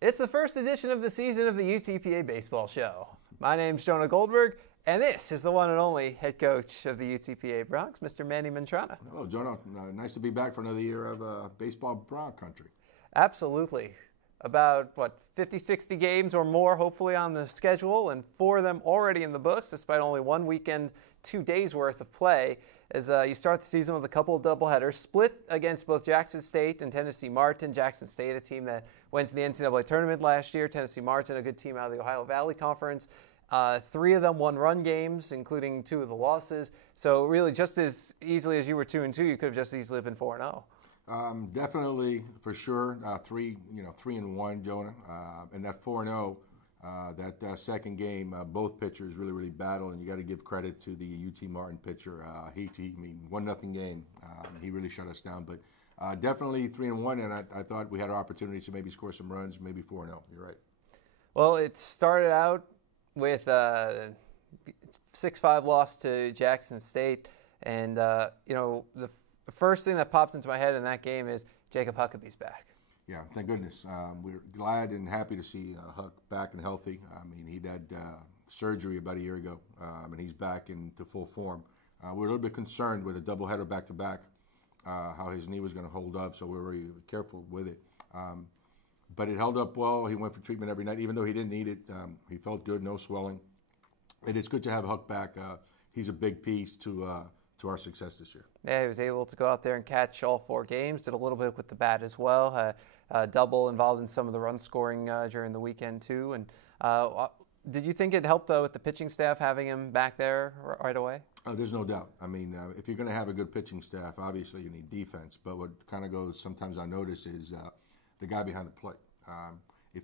It's the first edition of the season of the UTPA Baseball Show. My name's Jonah Goldberg, and this is the one and only head coach of the UTPA Bronx, Mr. Manny Mantrana. Hello, Jonah. Nice to be back for another year of baseball Bronx country. Absolutely. About, 50, 60 games or more hopefully on the schedule, and 4 of them already in the books, despite only one weekend, 2 days worth of play, as you start the season with a couple of doubleheaders, split against both Jackson State and Tennessee Martin. Jackson State, a team that went to the NCAA tournament last year. Tennessee Martin, a good team out of the Ohio Valley Conference. 3 of them one-run games, including 2 of the losses. So really, just as easily as you were 2-2, you could have just easily been 4-0. Definitely, for sure, 3-1, Jonah, and that 4-0. That second game, both pitchers really battled, and you got to give credit to the UT Martin pitcher. He 1-0 game. He really shut us down, but definitely 3-1, and I thought we had opportunities to maybe score some runs, maybe 4-0. You're right. Well, it started out with 6-5 loss to Jackson State, and the first thing that popped into my head in that game is Jacob Huckabee's back. Yeah, thank goodness. We're glad and happy to see Huck back and healthy. He'd had surgery about a year ago, and he's back into full form. We're a little bit concerned with a doubleheader back-to-back, how his knee was going to hold up, so we were very careful with it. But it held up well. He went for treatment every night, even though he didn't need it. He felt good, no swelling. And it's good to have Huck back. He's a big piece to our success this year. Yeah, he was able to go out there and catch all 4 games, did a little bit with the bat as well, double involved in some of the run scoring during the weekend too. And did you think it helped with the pitching staff having him back there right away? There's no doubt. If you're going to have a good pitching staff, obviously you need defense. But what kind of goes sometimes unnoticed is the guy behind the plate. If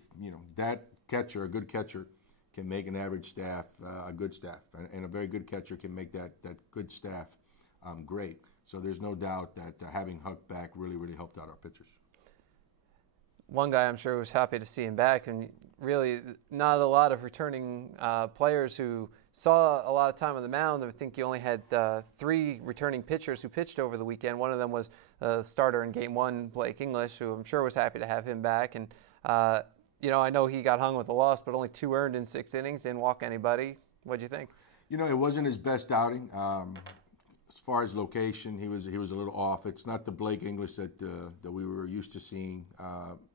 that catcher, a good catcher, can make an average staff a good staff, and a very good catcher can make that good staff great. So there's no doubt that having Huck back really helped out our pitchers. One guy I'm sure was happy to see him back, and really not a lot of returning players who saw a lot of time on the mound. I think you only had 3 returning pitchers who pitched over the weekend. One of them was the starter in Game 1, Blake English, who I'm sure was happy to have him back. And I know he got hung with a loss, but only 2 earned in 6 innings, didn't walk anybody. What'd you think? It wasn't his best outing. As far as location, he was a little off. It's not the Blake English that we were used to seeing,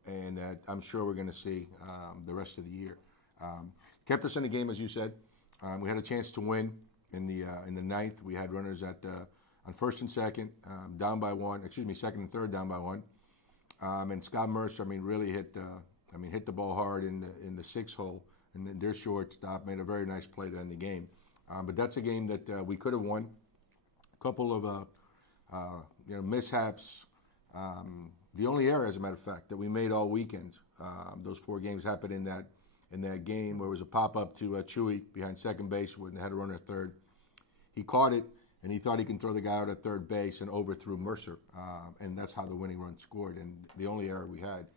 and that I'm sure we're going to see the rest of the year. Kept us in the game, as you said. We had a chance to win in the 9th. We had runners on first and second, down by 1. Second and third, down by 1. And Scott Mercer, really hit the ball hard in the 6 hole, and then their shortstop made a very nice play to end the game. But that's a game that we could have won. Couple of mishaps. The only error, as a matter of fact, that we made all weekend. Those 4 games happened in that game where it was a pop up to Chewy behind second base when they had a runner at third. He caught it and he thought he can throw the guy out at third base and overthrew Mercer, and that's how the winning run scored. And the only error we had.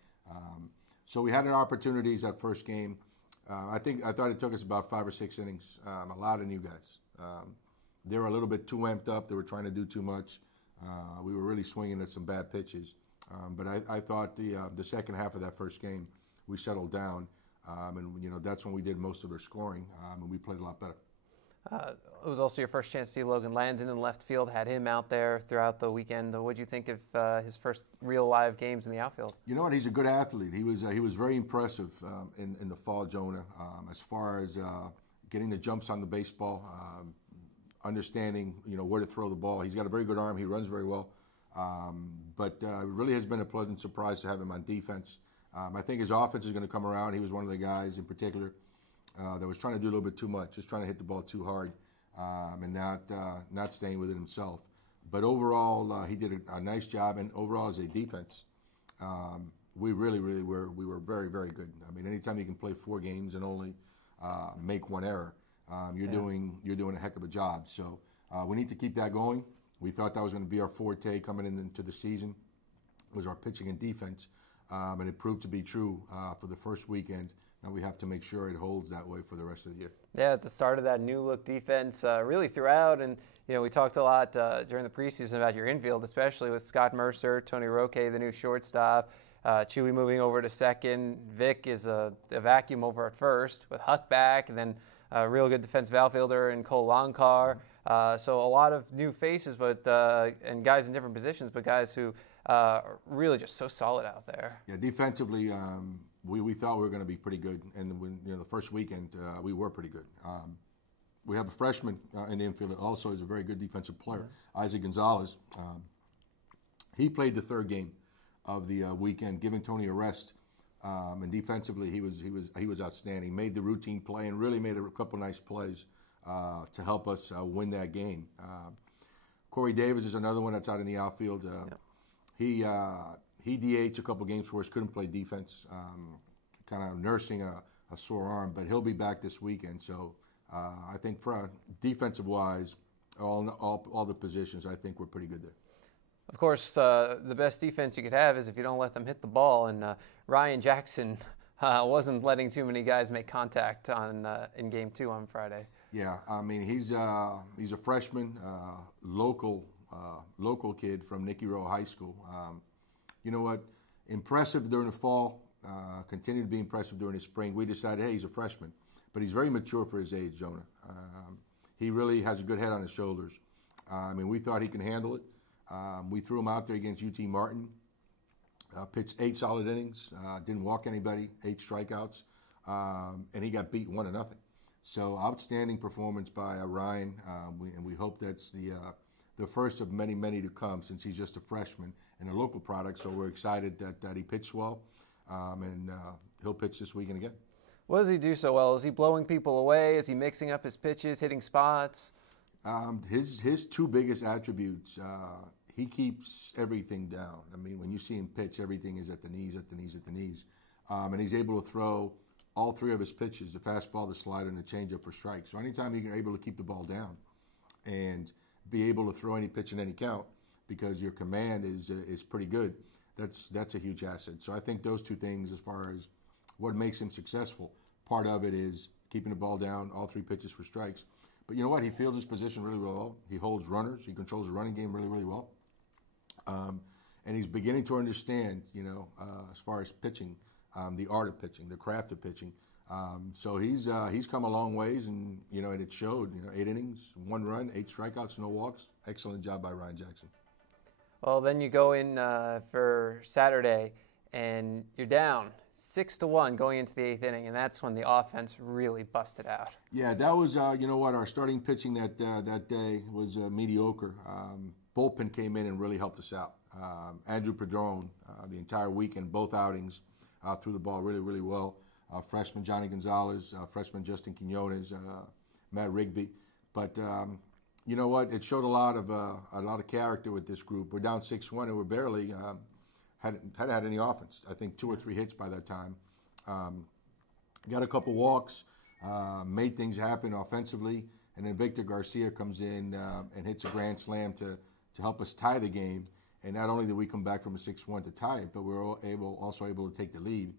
So we had an opportunities that first game. I thought it took us about 5 or 6 innings. A lot of new guys. They were a little bit too amped up. They were trying to do too much. We were really swinging at some bad pitches. But I thought the second half of that first game, we settled down. And that's when we did most of our scoring, and we played a lot better. It was also your first chance to see Logan Landon in left field. Had him out there throughout the weekend. What did you think of his first real live games in the outfield? You know what? He's a good athlete. He was very impressive in the fall, Jonah, as far as getting the jumps on the baseball. Understanding, where to throw the ball. He's got a very good arm. He runs very well. But it really has been a pleasant surprise to have him on defense. I think his offense is going to come around. He was one of the guys in particular that was trying to do a little bit too much, just trying to hit the ball too hard and not staying with it himself. But overall, he did a nice job. And overall, as a defense, we really were very, very good. Anytime you can play 4 games and only make 1 error, you're doing a heck of a job. So we need to keep that going. We thought that was going to be our forte coming into the season, was our pitching and defense, and it proved to be true for the first weekend. Now we have to make sure it holds that way for the rest of the year. Yeah, it's the start of that new look defense really throughout, and we talked a lot during the preseason about your infield, especially with Scott Mercer, Tony Roque, the new shortstop, Chewy moving over to second. Vic is a vacuum over at first with Huck back, and then a real good defensive outfielder in Cole Longcar. So a lot of new faces, but and guys in different positions, but guys who are really just so solid out there. Yeah, defensively, we thought we were going to be pretty good, and when the first weekend we were pretty good. We have a freshman in the infield that also is a very good defensive player, Isaac Gonzalez. He played the third game of the weekend, giving Tony a rest, and defensively he was outstanding. Made the routine play and really made a couple nice plays to help us win that game. Corey Davis is another one that's out in the outfield. He DH'd a couple games for us, couldn't play defense, kind of nursing a sore arm, but he'll be back this weekend. So I think for defensive wise, all the positions, I think we're pretty good there. Of course, the best defense you could have is if you don't let them hit the ball, and Ryan Jackson wasn't letting too many guys make contact in Game 2 on Friday. Yeah, I mean he's a freshman, local kid from Nicky Rowe High School. You know what? Impressive during the fall. Continued to be impressive during the spring. We decided, hey, he's a freshman, but he's very mature for his age, Jonah. He really has a good head on his shoulders. I mean, we thought he can handle it. We threw him out there against UT Martin. Pitched 8 solid innings. Didn't walk anybody. 8 strikeouts, and he got beat 1-0. So outstanding performance by Ryan, and we hope that's the first of many, many to come, since he's just a freshman and a local product. So we're excited that he pitched well, and he'll pitch this weekend again. What does he do so well? Is he blowing people away? Is he mixing up his pitches, hitting spots? His 2 biggest attributes, he keeps everything down. I mean, when you see him pitch, everything is at the knees, at the knees, at the knees. And he's able to throw all 3 of his pitches, the fastball, the slider, and the changeup, for strikes. So anytime you're able to keep the ball down and be able to throw any pitch in any count, because your command is pretty good, that's a huge asset. So I think those 2 things, as far as what makes him successful, part of it is keeping the ball down, all 3 pitches for strikes. But you know what? He fields his position really well. He holds runners. He controls the running game really, really well. And he's beginning to understand, as far as pitching, the art of pitching, the craft of pitching. So he's come a long ways, and and it showed. 8 innings, 1 run, 8 strikeouts, no walks. Excellent job by Ryan Jackson. Well, then you go in for Saturday, and you're down 6-1 going into the 8th inning, and that's when the offense really busted out. Yeah, that was our starting pitching that day was mediocre. Bullpen came in and really helped us out. Andrew Padron, the entire weekend, both outings, threw the ball really, really well. Freshman Johnny Gonzalez, freshman Justin Quinones, Matt Rigby. But you know what? It showed a lot of character with this group. We're down 6-1, and we're barely hadn't had any offense. I think 2 or 3 hits by that time. Got a couple walks, made things happen offensively, and then Victor Garcia comes in and hits a grand slam to help us tie the game. And not only did we come back from a 6-1 to tie it, but we were also able to take the lead,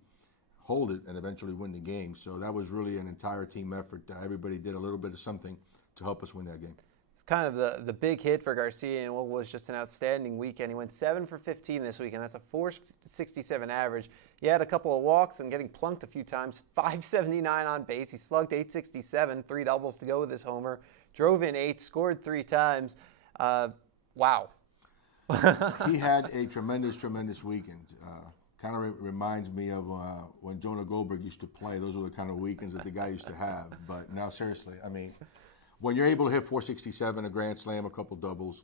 hold it, and eventually win the game. So that was really an entire team effort. Everybody did a little bit of something to help us win that game. It's kind of the big hit for Garcia in what was just an outstanding weekend. He went 7 for 15 this weekend. That's a .467 average. He had a couple of walks and getting plunked a few times. .579 on base. He slugged .867, 3 doubles to go with his homer. Drove in 8, scored 3 times. Wow. He had a tremendous weekend. Kind of reminds me of when Jonah Goldberg used to play. Those were the kind of weekends that the guy used to have. But now, seriously, I mean, when you're able to hit .467, a grand slam, a couple doubles,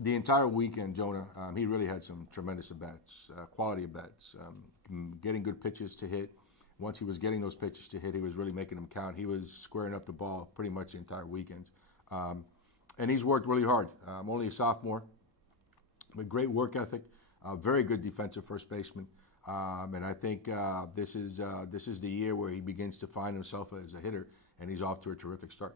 the entire weekend, Jonah, he really had some tremendous at-bats, quality at-bats, getting good pitches to hit. Once he was getting those pitches to hit, he was really making them count. He was squaring up the ball pretty much the entire weekend. And he's worked really hard. Only a sophomore, but great work ethic, very good defensive first baseman. And I think this is the year where he begins to find himself as a hitter, and he's off to a terrific start.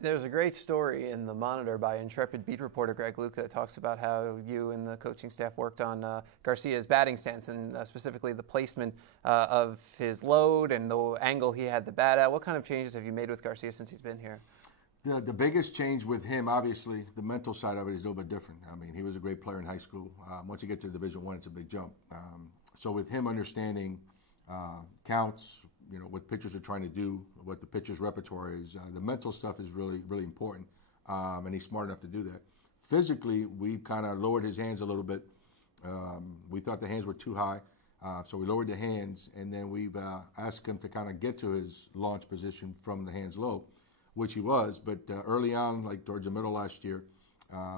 There's a great story in the Monitor by intrepid beat reporter Greg Luca that talks about how you and the coaching staff worked on Garcia's batting stance, and specifically the placement of his load and the angle he had the bat at. What kind of changes have you made with Garcia since he's been here? The biggest change with him, obviously, the mental side of it is a little bit different. I mean, he was a great player in high school. Once you get to Division I, it's a big jump. So with him understanding counts, what pitchers are trying to do, what the pitcher's repertoire is, the mental stuff is really, really important, and he's smart enough to do that. Physically, we've kind of lowered his hands a little bit. We thought the hands were too high, so we lowered the hands, and then we've asked him to kind of get to his launch position from the hands low, which he was, but early on, like towards the middle last year,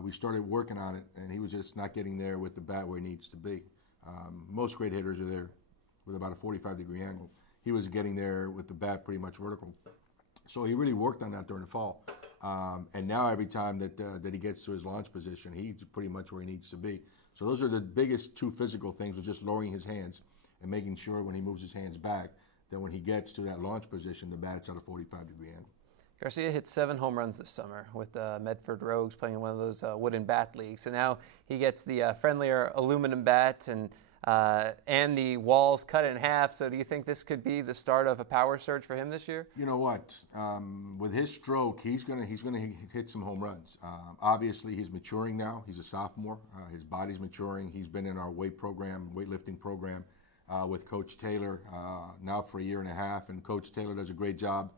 we started working on it, and he was just not getting there with the bat where he needs to be. Most great hitters are there with about a 45-degree angle. He was getting there with the bat pretty much vertical. So he really worked on that during the fall. And now every time that he gets to his launch position, he's pretty much where he needs to be. So those are the biggest two physical things, was just lowering his hands and making sure when he moves his hands back, that when he gets to that launch position, the bat's at a 45-degree angle. Garcia hit 7 home runs this summer with Medford Rogues playing in one of those wooden bat leagues. And now he gets the friendlier aluminum bat and the walls cut in half. So do you think this could be the start of a power surge for him this year? You know what? With his stroke, he's gonna hit some home runs. Obviously, he's maturing now. He's a sophomore. His body's maturing. He's been in our weightlifting program with Coach Taylor now for a year and a half. And Coach Taylor does a great job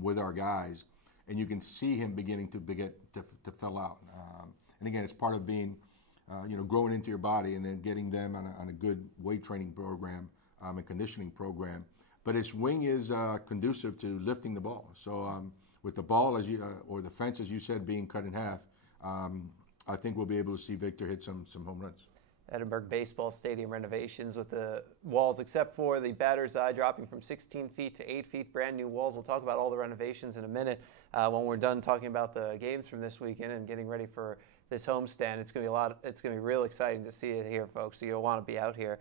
with our guys, and you can see him beginning to fill out. And again, it's part of being, growing into your body and then getting them on a good weight training program and conditioning program. But his swing is conducive to lifting the ball. So with the ball, or the fence, as you said, being cut in half, I think we'll be able to see Victor hit some home runs. Edinburg Baseball Stadium renovations with the walls, except for the batter's eye, dropping from 16 feet to 8 feet, brand new walls. We'll talk about all the renovations in a minute when we're done talking about the games from this weekend and getting ready for this homestand. It's going to be it's going to be real exciting to see it here, folks. So you'll want to be out here.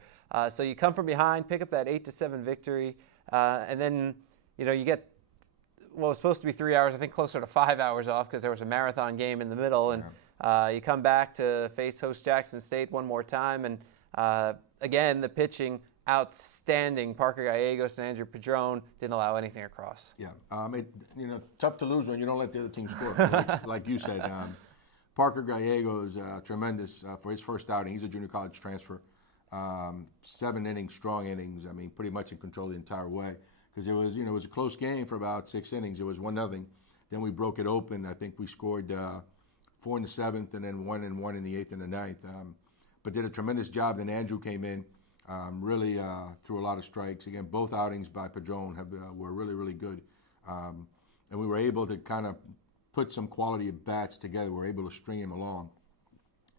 So you come from behind, pick up that 8-7 victory, and then you get it was supposed to be 3 hours, I think closer to 5 hours off because there was a marathon game in the middle, and you come back to face host Jackson State one more time, and again, the pitching, outstanding. Parker Gallegos and Andrew Padron didn't allow anything across. Yeah, tough to lose when you don't let the other team score. like you said, Parker Gallegos tremendous for his first outing. He's a junior college transfer. 7 innings, strong innings. I mean, pretty much in control the entire way. Because it was a close game for about 6 innings. It was 1-0. Then we broke it open. I think we scored 4 in the 7th, and then 1 in the 8th and the 9th. But did a tremendous job. Then Andrew came in, really threw a lot of strikes. Again, both outings by Padron were really, really good. And we were able to kind of put some quality at bats together. We were able to string him along.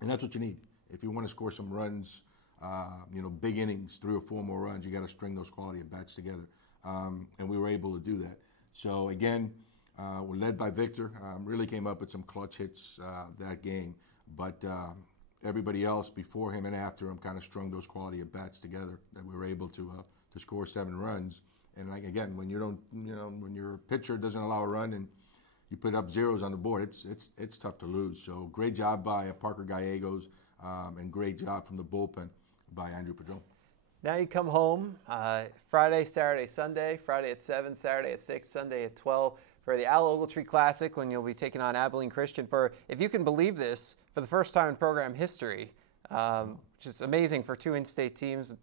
And that's what you need. If you want to score some runs, big innings, 3 or 4 more runs, you got to string those quality at bats together. And we were able to do that. So again, we're led by Victor. Really came up with some clutch hits that game. But everybody else before him and after him kind of strung those quality at bats together that we were able to score 7 runs. And again, when when your pitcher doesn't allow a run and you put up zeros on the board, it's tough to lose. So great job by Parker Gallegos and great job from the bullpen by Andrew Padron. Now you come home Friday, Saturday, Sunday. Friday at 7, Saturday at 6, Sunday at 12 for the Al Ogletree Classic, when you'll be taking on Abilene Christian for, if you can believe this, for the first time in program history, which is amazing for 2 in-state teams,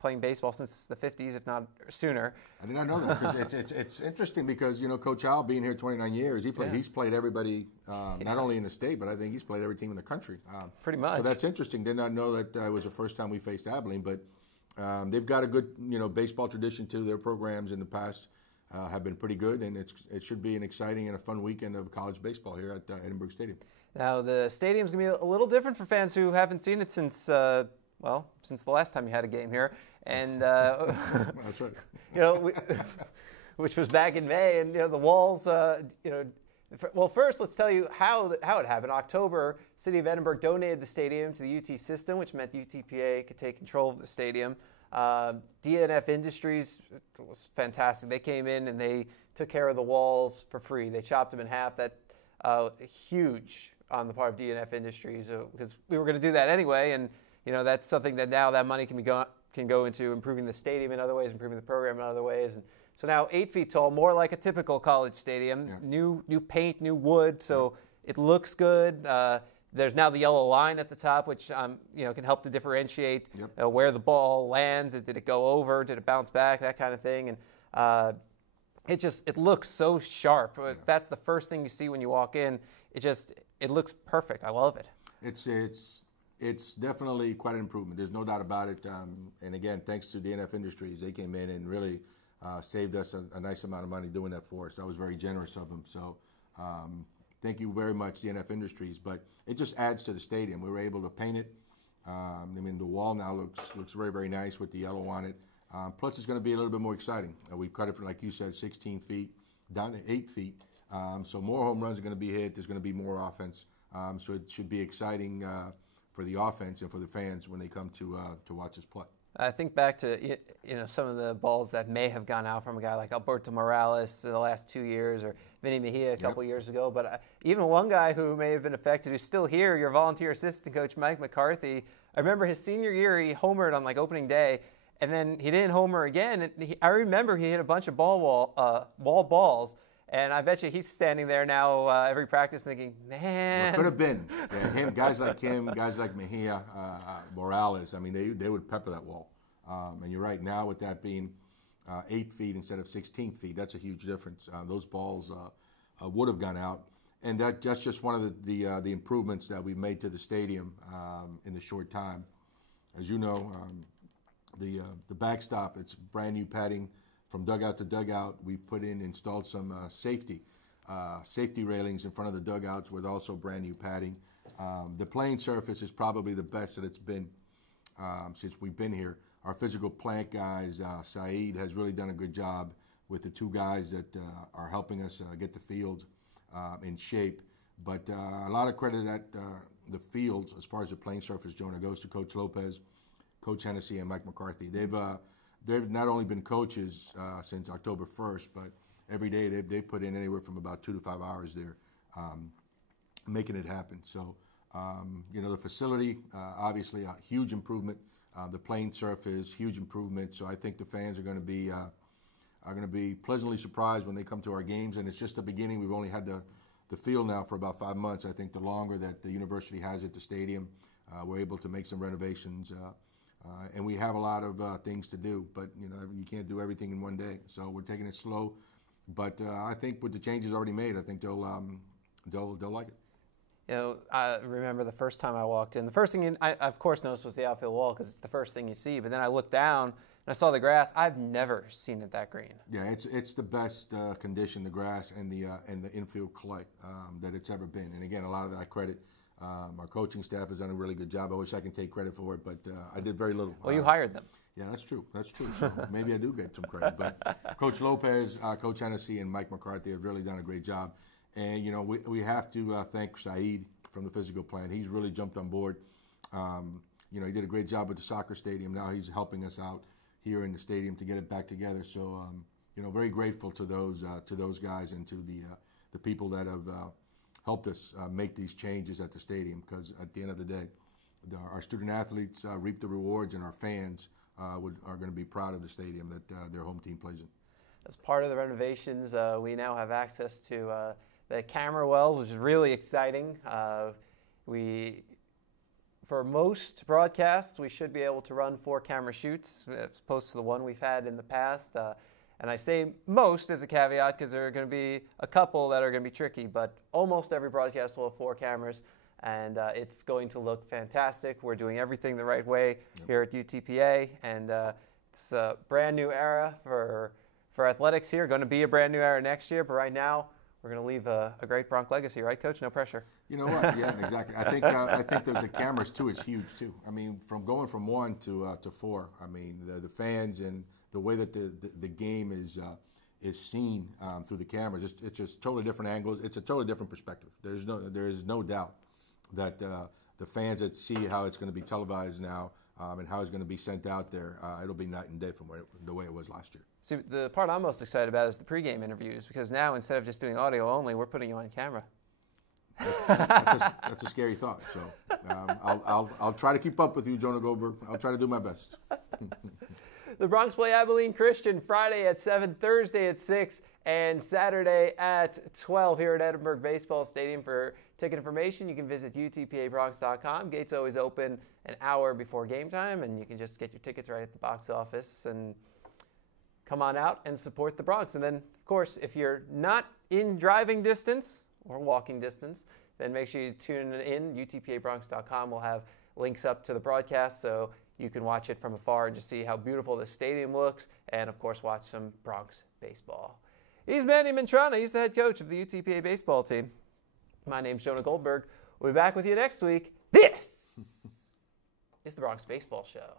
playing baseball since the 50s, if not sooner. I did not know that. Because it's interesting because, Coach Al being here 29 years, he's played everybody, not only in the state, but I think he's played every team in the country. Pretty much. So that's interesting. Did not know that it was the first time we faced Abilene, but they've got a good, baseball tradition too. Their programs in the past have been pretty good, and it should be an exciting and a fun weekend of college baseball here at Edinburg Stadium. Now, the stadium's going to be a little different for fans who haven't seen it since the last time you had a game here, and that's right. Which was back in May, and the walls. Well, first let's tell you how it happened. October, City of Edinburg donated the stadium to the UT system, which meant UTPA could take control of the stadium. DNF Industries was fantastic. They came in and they took care of the walls for free. They chopped them in half. That huge on the part of DNF Industries because we were going to do that anyway, and that's something that now that money can go into improving the stadium in other ways, improving the program in other ways, and So now 8 feet tall, more like a typical college stadium. Yeah. New paint, new wood, so it looks good. There's now the yellow line at the top, which can help to differentiate where the ball lands. Did it go over? Did it bounce back? That kind of thing. And it looks so sharp. Yeah. That's the first thing you see when you walk in. It looks perfect. I love it. It's definitely quite an improvement. There's no doubt about it. And again, thanks to DNF Industries, they came in and really saved us a nice amount of money doing that for us. That was very generous of them. So thank you very much, DNF Industries. But it just adds to the stadium. We were able to paint it. The wall now looks very, very nice with the yellow on it. Plus, it's going to be a little bit more exciting. We've cut it from, like you said, 16 feet down to 8 feet. So more home runs are going to be hit. There's going to be more offense. So it should be exciting for the offense and for the fans when they come to watch us play. I think back to some of the balls that may have gone out from a guy like Alberto Morales in the last 2 years, or Vinny Mejia a couple years ago. But even one guy who may have been affected, who's still here, your volunteer assistant coach, Mike McCarthy. I remember his senior year, he homered on opening day, and then he didn't homer again. And I remember he hit a bunch of wall balls. And I bet you he's standing there now every practice thinking, man. Well, it could have been. Yeah, guys like him, guys like Mejia, Morales, they would pepper that wall. And you're right, now with that being 8 feet instead of 16 feet, that's a huge difference. Those balls would have gone out. And that's just one of the improvements that we've made to the stadium in the short time. As you know, the backstop, it's brand new padding. From dugout to dugout, we installed some safety railings in front of the dugouts with also brand new padding. The playing surface is probably the best that it's been since we've been here. Our physical plant guys, Saeed, has really done a good job with the two guys that are helping us get the field in shape. But a lot of credit that the field, as far as the playing surface, Jonah, goes to Coach Lopez, Coach Hennessy, and Mike McCarthy. They've not only been coaches since October 1st, but every day they've put in anywhere from about 2 to 5 hours there making it happen. So, the facility, obviously a huge improvement. The playing surface, huge improvement. So I think the fans are going to be pleasantly surprised when they come to our games. And it's just the beginning. We've only had the field now for about 5 months. I think the longer that the university has at the stadium, we're able to make some renovations. And we have a lot of things to do, but you can't do everything in one day. So we're taking it slow. But I think with the changes already made, I think they'll like it. I remember the first time I walked in. The first thing I of course noticed was the outfield wall because it's the first thing you see. But then I looked down and I saw the grass. I've never seen it that green. Yeah, it's the best condition, the grass and the infield clay that it's ever been. And again, a lot of that credit. Our coaching staff has done a really good job. I wish I could take credit for it, but I did very little. Well, you hired them. Yeah, that's true. So maybe I do get some credit. But Coach Lopez, Coach Hennessy, and Mike McCarthy have really done a great job. And, we have to thank Saeed from the physical plant. He's really jumped on board. He did a great job with the soccer stadium. Now he's helping us out here in the stadium to get it back together. So, very grateful to those guys and to the people that have helped us make these changes at the stadium, because at the end of the day, our student athletes reap the rewards, and our fans are going to be proud of the stadium that their home team plays in. As part of the renovations, we now have access to the camera wells, which is really exciting. For most broadcasts, we should be able to run 4 camera shoots as opposed to the one we've had in the past. And I say most as a caveat because there are going to be a couple that are going to be tricky, but almost every broadcast will have 4 cameras, and it's going to look fantastic. We're doing everything the right way here at UTPA, and it's a brand new era for athletics here. Going to be a brand new era next year, but right now we're going to leave a great Bronx legacy, right, Coach? No pressure. You know what? Yeah, exactly. I think that the cameras too is huge too. From going from 1 to 4. The fans and the way that the game is seen through the cameras, it's just totally different angles. It's a totally different perspective. There is no doubt that the fans that see how it's going to be televised now and how it's going to be sent out there, it'll be night and day from the way it was last year. See, the part I'm most excited about is the pregame interviews, because now instead of just doing audio only, we're putting you on camera. That's a scary thought. So I'll try to keep up with you, Jonah Goldberg. I'll try to do my best. The Bronx play Abilene Christian Friday at 7, Thursday at 6, and Saturday at 12 here at Edinburg Baseball Stadium. For ticket information, you can visit UTPABronx.com. Gates always open an hour before game time, and you can just get your tickets right at the box office and come on out and support the Bronx. And then, of course, if you're not in driving distance or walking distance, then make sure you tune in. UTPABronx.com will have links up to the broadcast so you can watch it from afar and just see how beautiful the stadium looks and, of course, watch some Bronx baseball. He's Manny Mantrana. He's the head coach of the UTPA baseball team. My name's Jonah Goldberg. We'll be back with you next week. This is the Bronx Baseball Show.